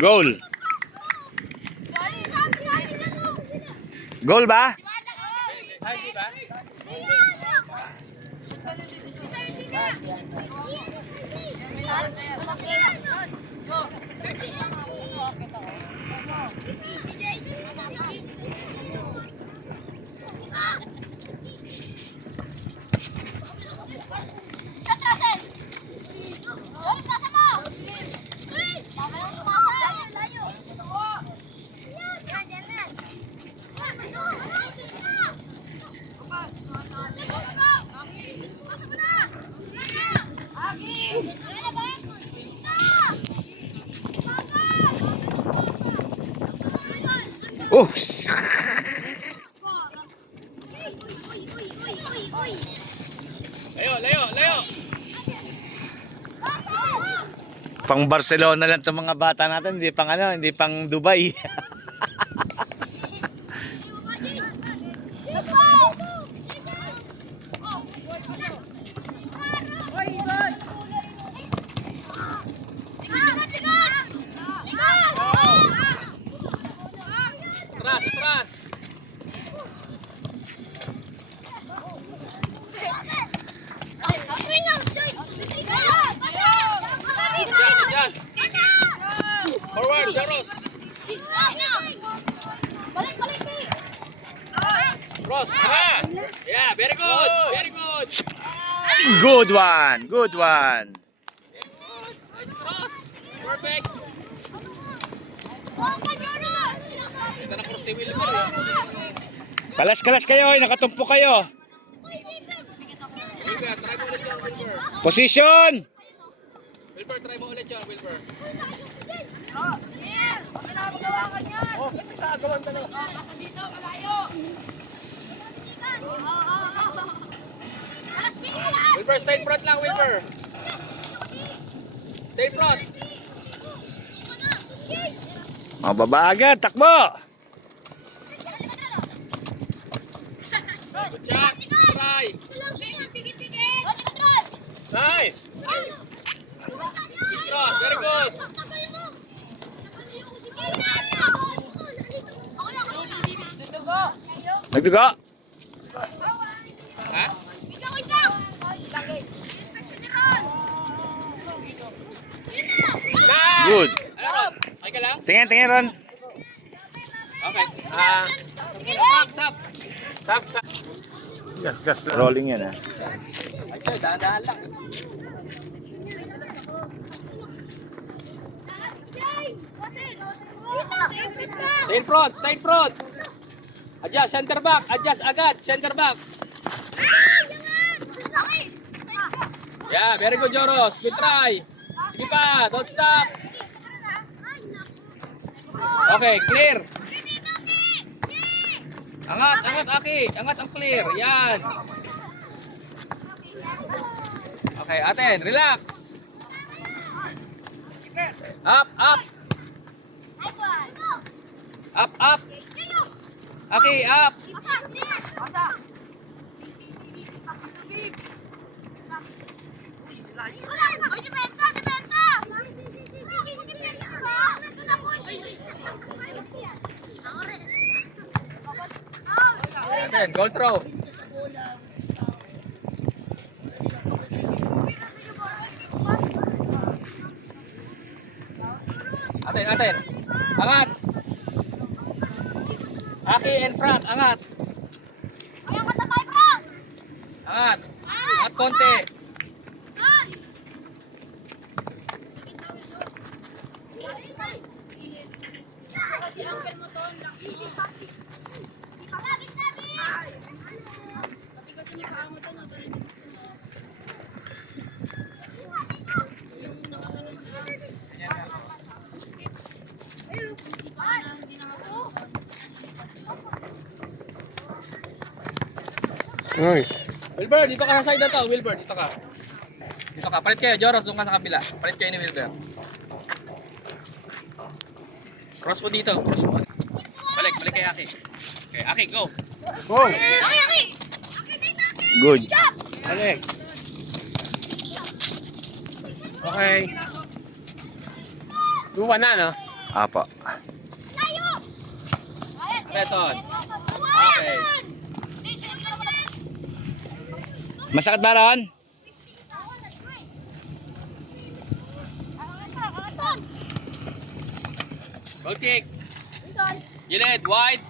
Goal. Goal ba? Oh. Layo. Pang Barcelona lang 'tong mga bata natin, hindi pang ano, hindi pang Dubai. Tras. Adjust. Forward, Joros. Cross. Yeah, very good. Good one. Nice cross. Perfect. Ito na cross ni Wilmer. Kalas kayo, nakatumpo kayo. Wilmer, try mo ulit yan, Wilmer. Position. Wilmer, try mo ulit yan, Wilmer. Wilmer, stay in front lang, Wilmer. Stay in front. Mababagan, takbo. Good shot. Try. Nice. Good cross. Very good. Nagdugo. Ha? Good. Ano, Ron? Okay ka lang? Tingin Ron. Okay. Stop. Gas lang. Rolling yan ah. Ay, sir, dahan-dahan lang. Stay in front. Adjust, center back. Adjust agad, center back. Yeah, very good, Joros. Good try. Sige pa, don't stop. Okay, clear. Angat, Aki. Angat ang clear. Yan. Okay, aten, relax. Up. Up. Aki, up. Aten, goal throw. Aten. Angat. Aki in front, angat. Angat konti. Nice. Wilber, dito ka sa side na to. Wilber, dito ka. Palit kayo, Joros, doon ka sa kabila. Palit kayo ni Wilber. Cross mo dito. Cross mo. Balik kay Aki. Okay, Aki, go. Go. Good. Balik. Okay. 2-1 na, no? Apa. Beton. Okay. Masakit ba ron? Goal kick. Gilid, wide.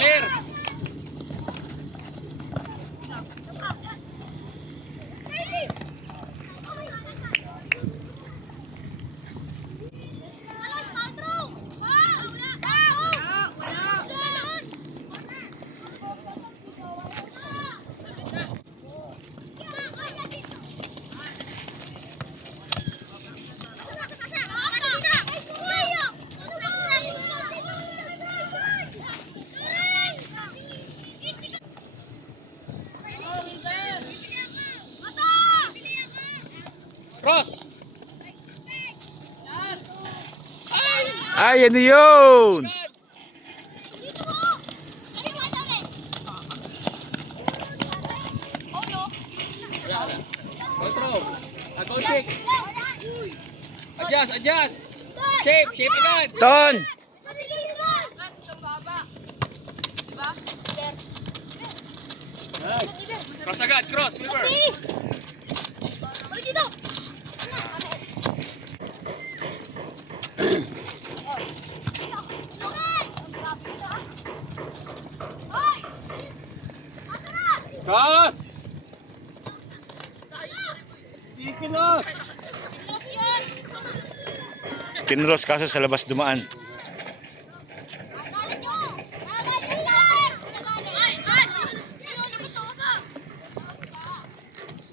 Clear. Cross. Ay, ano yun? Control. Goal kick. Adjust. Shape agad. Ton! Cross agad, cross, Weaver. Balik dito! Cross. Ikinos. Kinros kaso sa labas dumaan.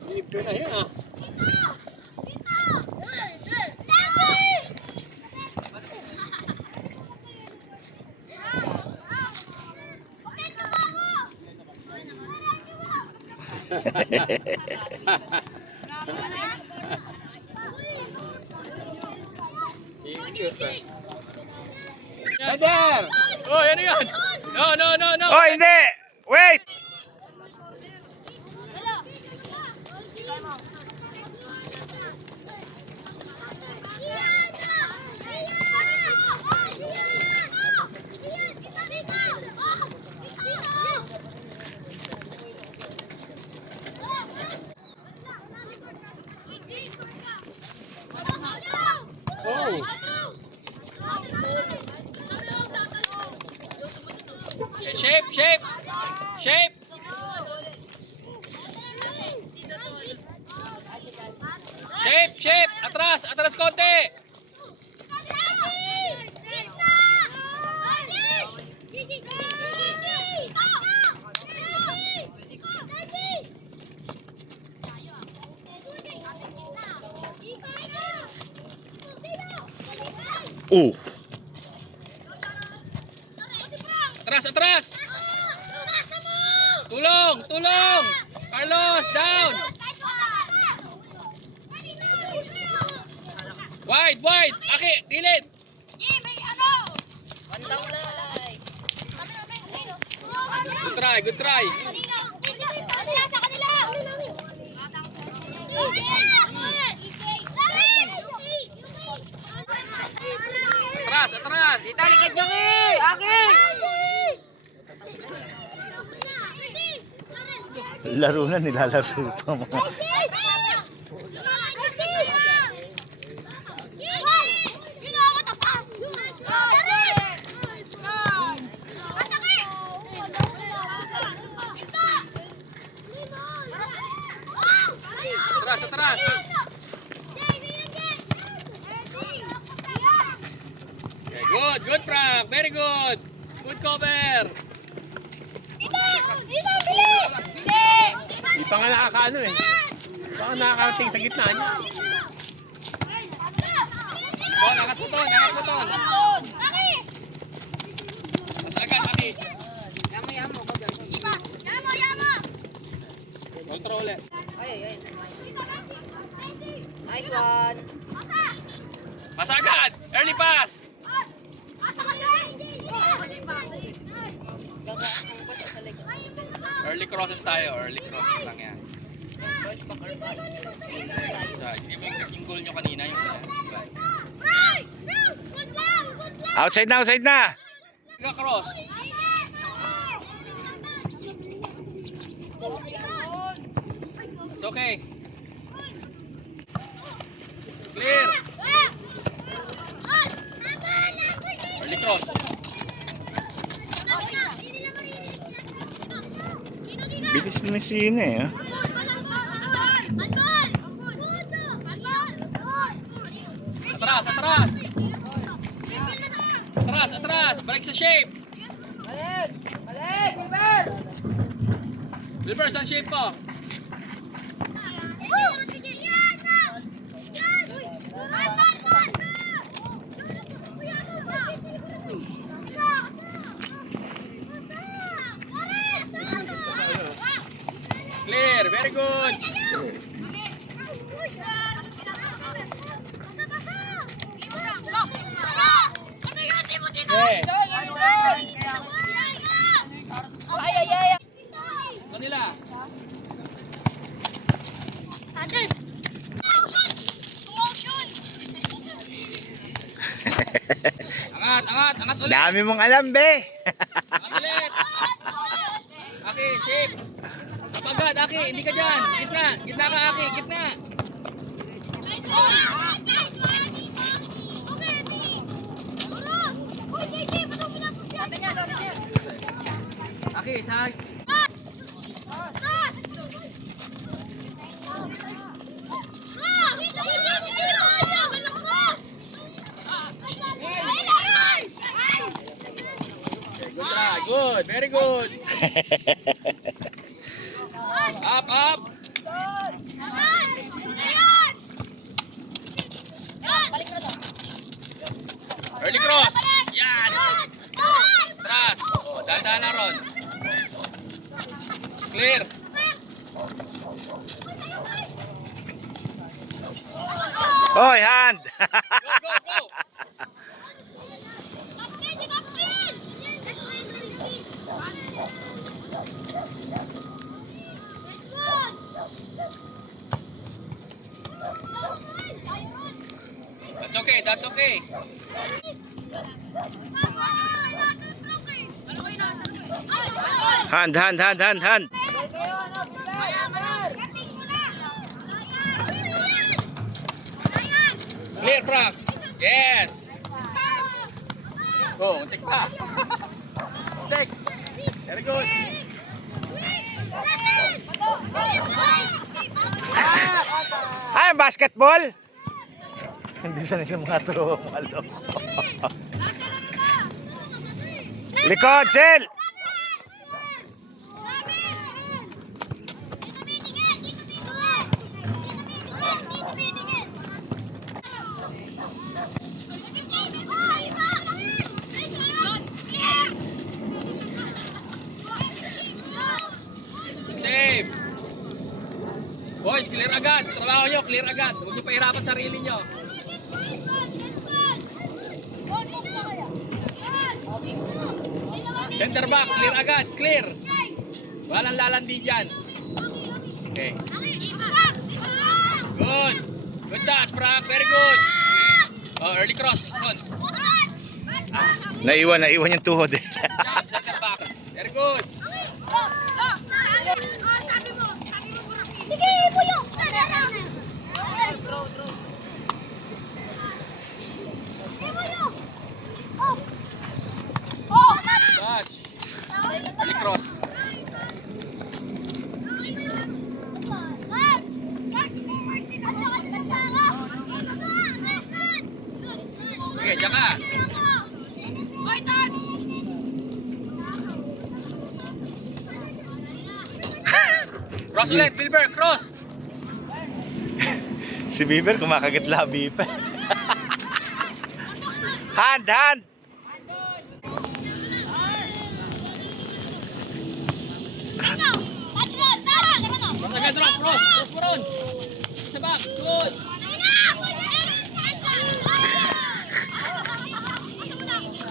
Libre na yan, ah. Sander! Oh, ano yan? No. Oh, hindi! Wait! Oh. Shape. Shape. Atras konti. Oh! Atras. Tulong. Carlos, down. Wide. Aki, gilid. Good try. Atras. Talikad nyo Aki! Laro na, nilalaro pa mo. Atras. Okay, good Frank. Very good. Good cover. Dito, bilis! Di pa nga nakakaano eh. Di pa nga nakakarating sa gitna niya. Oh, angat mo ton. Mas agad, Aki. Yamo. Nice one. Pasa agad. Early pass. Early crosses tayo. Early crosses lang yan. Sa, yung goal nyo kanina. Yung Outside na, outside na. cross. It's okay. Clear. Early cross. Bilis naman si Ina eh. Atras, atras. Atras, atras. Balik sa shape. Balik, Wilber! Wilber, saan shape po? Clear, very good. Okay. Kanila. Angat, angat, angat ulit. Dami mong alam, be. Angat ulit. Aki, shape. Kapagad, Aki, hindi ka dyan. Gitna, gitna ka, Aki, gitna. Aki, sa... Good try, good, very good. Up, up. Early cross. Yan. Tras. Oh, dahan-dahan na ron. Clear. Hoy, hand. Go, go, go. That's okay, that's okay. Hand, hand, hand, hand, hand. Clear, Frank. Yes. Oh, untik pa. Untik. Very good. Ay, basketball. Hindi sanay sa mga tropa mo. Likod, Sel. Save. Boys, clear agad. Trabaho nyo, clear agad. Huwag nyo pahirapan sarili nyo. Center back, clear agad, clear. Walang lalandi dyan. Okay. Good. Good touch, Frank. Very good. Oh, early cross. Good. Naiwan yung tuhod eh. Jump, center back. Very good. Sige, puyo! Touch. Early cross. Okay, dyan ka. Cross ulit, Wilber, cross. Si Bieber kumakagat labi pa. Hand, hand. Cross agad, drop, cross. Cross mo ron. Sa back, good.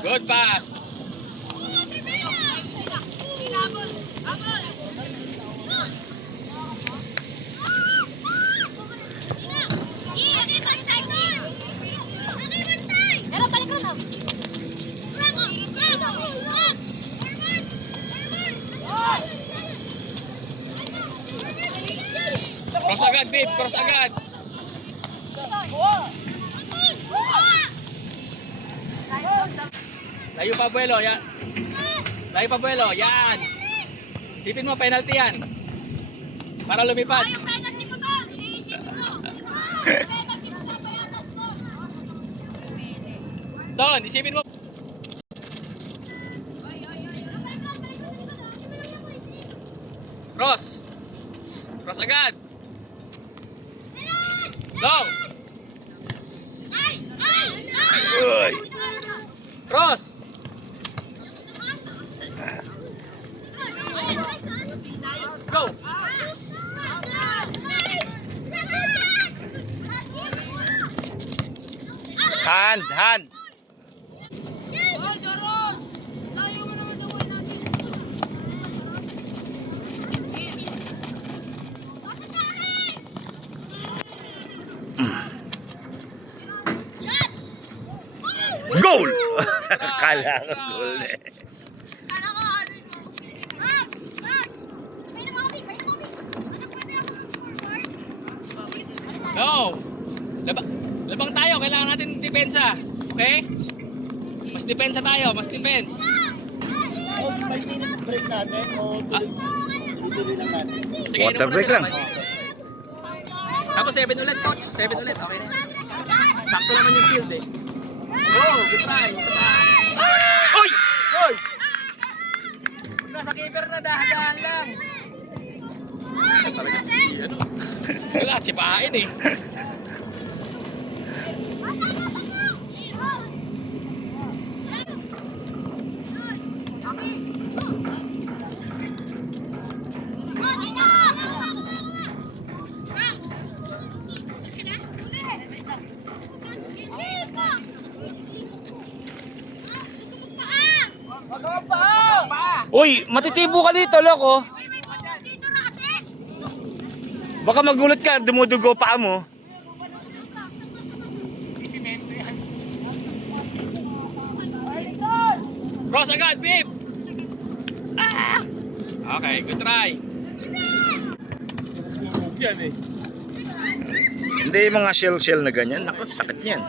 Good pass. Cross agad, babe. Cross agad. Layo pa, Buelo. Yan. Layo pa, Buelo. Yan. Sipin mo, penalty yan. Para lumipad. Don, isipin mo. Cross. Cross agad. Long. Uy! Cross. Go. Hand. Goal! Kala ko goal eh. Go. Labang tayo. Kailangan natin depensa. Okay? Mas depensa tayo. Mas defense. Coach, 5 minutes break natin o tuloy lang natin? Sige, Water inom muna break sila. lang. Tapos 7 ulit, coach. 7 ulit. Okay na. Sakto naman yung field eh. Oh, good try. Isa pa. Uy! Hoy! Nasa keeper na, dahan-dahan lang. Talaga si, ano? Wala, sipain eh. Uy, matitibo ka dito, loko. Baka magulat ka, dumudugo pa mo. Cross agad, babe! Ah! Okay, good try. Yan eh. Hindi yung mga shell na ganyan. Naku, sakit niyan.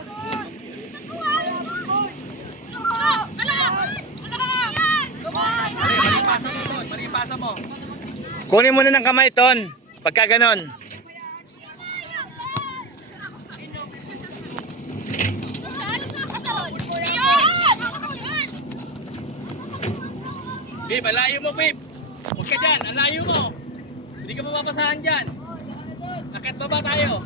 Mali yung pasa mo, Ton. Mali yung pasa mo. Kunin mo na ng kamay, Ton. Pagka ganon. Babe, alayo mo, babe. Huwag ka dyan, alayo mo. Hindi ka mapapasahan dyan. Akit baba tayo.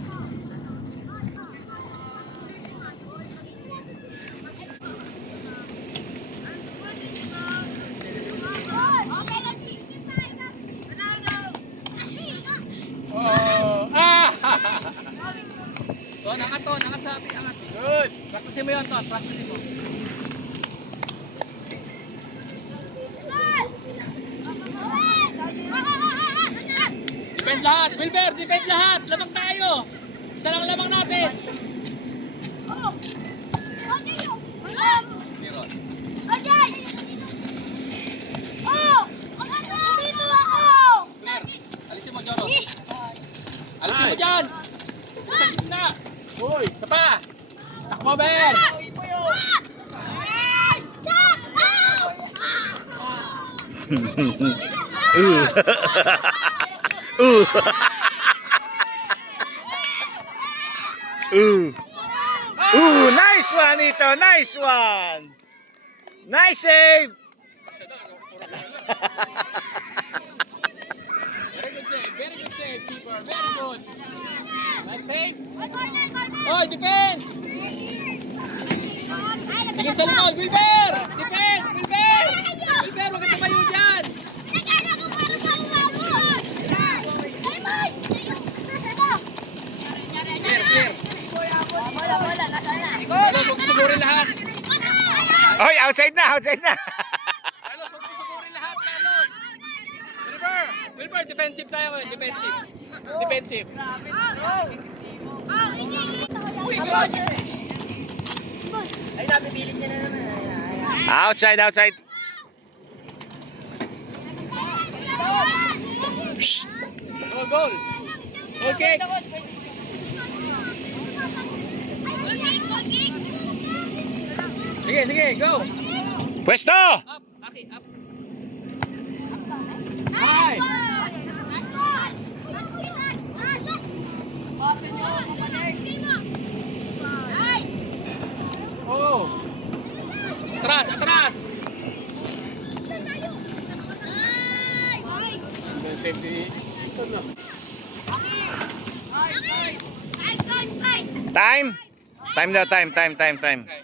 Oh, ah! Ton, angat sa atin, angat. Good. Practicein mo yun, Ton. Practicein mo. Defend lahat. Wilber, defend lahat. Lamang tayo. Isa lang lamang natin. Miros. Alisin mo, Joros. Alisin mo dyan. Sa gitna. Uy, isa pa. Takbo, Ben. Nice one, Ito. Nice one. Nice save. Very good save, keeper. Very good. Nice save. Oh, defend. Tingin sa likod, Wilber. Defend, Wilber. Wilber, huwag ka tumayo dyan. Clear. Ano, susugurin lahat. Oy, outside na, outside na. Carlos, huwag mo sugurin lahat, Carlos. Wilber, defensive tayo ngayon, defensive. Defensive. Ay, napipilit niya na naman. Outside, outside. Shh. Goal, goal. Goal kick. Sige, sige, go. Pwesto! Up, Aki, up. Hi. Oh. Atras, atras. Safety. Ito na. Time? Time daw, time.